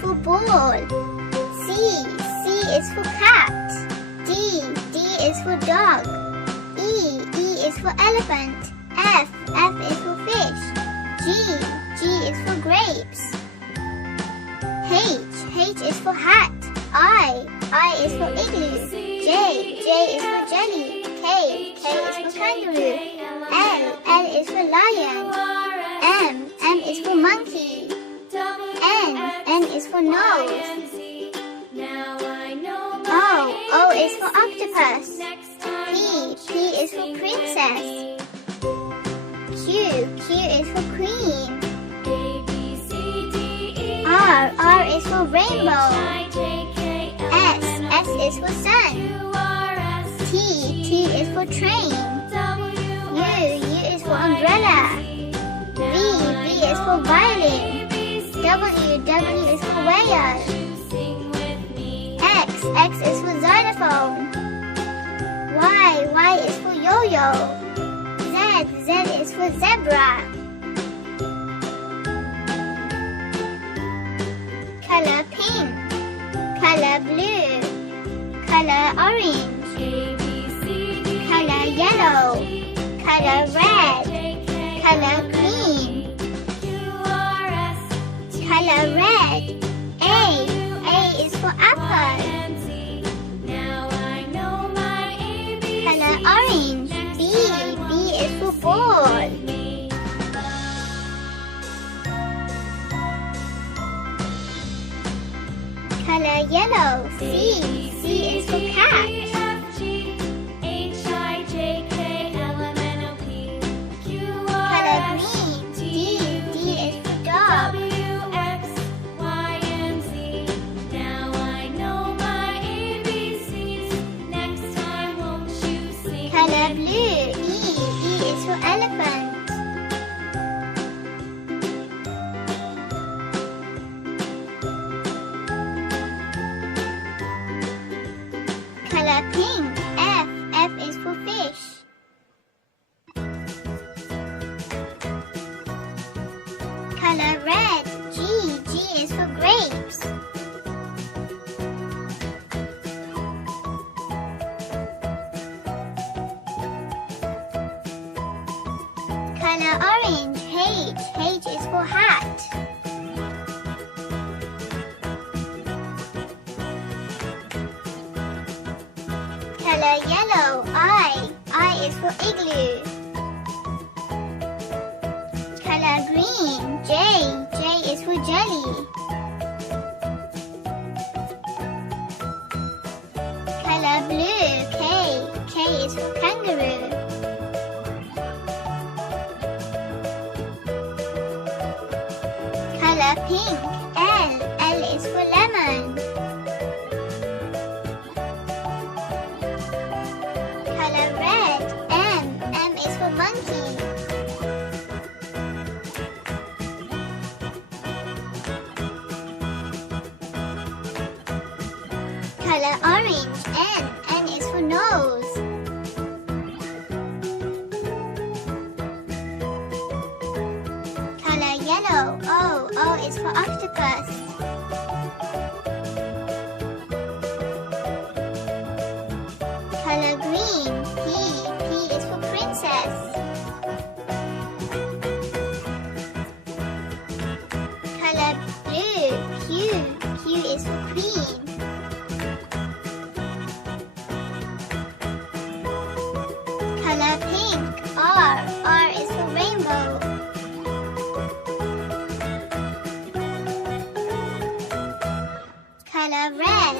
for ball. C is for cat. D is for dog. E is for elephant. F is for fish. G is for grapes. H is for hat. I is for igloo. J is for jelly. K is for kangaroo. L is for lion. M is for monkey. N is for nose. O is for octopus. P is for princess. Q is for queen. R is for rainbow. S is for sun. T is for train. U is for umbrella. V is for violin. W is for whale. X is for xylophone. Y is for yo-yo. Z is for zebra. Color pink. Color blue. Color orange. Color yellow. Color red. Color green. Color red. A is for apple. Color orange. B is for ball. Color yellow. C is for cat. Color green. D is for dog. Color blue. E is for elephant. Color pink. F is for fish. Color red. G is for grapes. Color orange. H is for hat. Color yellow. I is for igloo. Color green. J is for jelly. Color blue. K is for kangaroo. Color pink. L is for lemon. Color red. M is for monkey. Color orange. N is for nose. Color yellow. O is for octopus. Color green. P is for princess. Color blue. Q is for queen. Color pink. R is for rainbow. Color red.